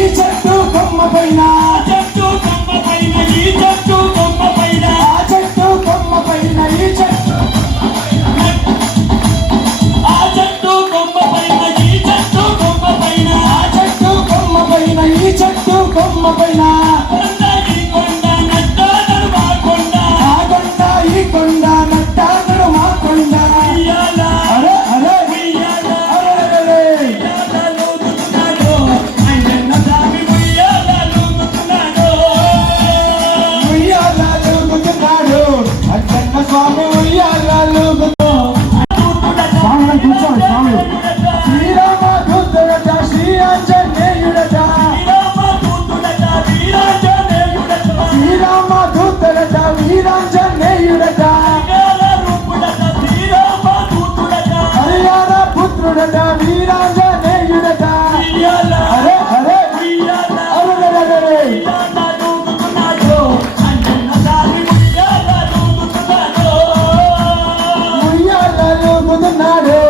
ఈ చెట్టు కొమ్మ పైన. చెట్టు కొమ్మ పైన ఈ చెట్టు కొమ్మ పైన ఆ చెట్టు కొమ్మ పైన ఈ చెట్టు. ఆ చెట్టు కొమ్మ పైన ఈ చెట్టు. కొమ్మ పైన ఆ చెట్టు ఈ చెట్టు కొమ్మ పైన come on. abandonaram.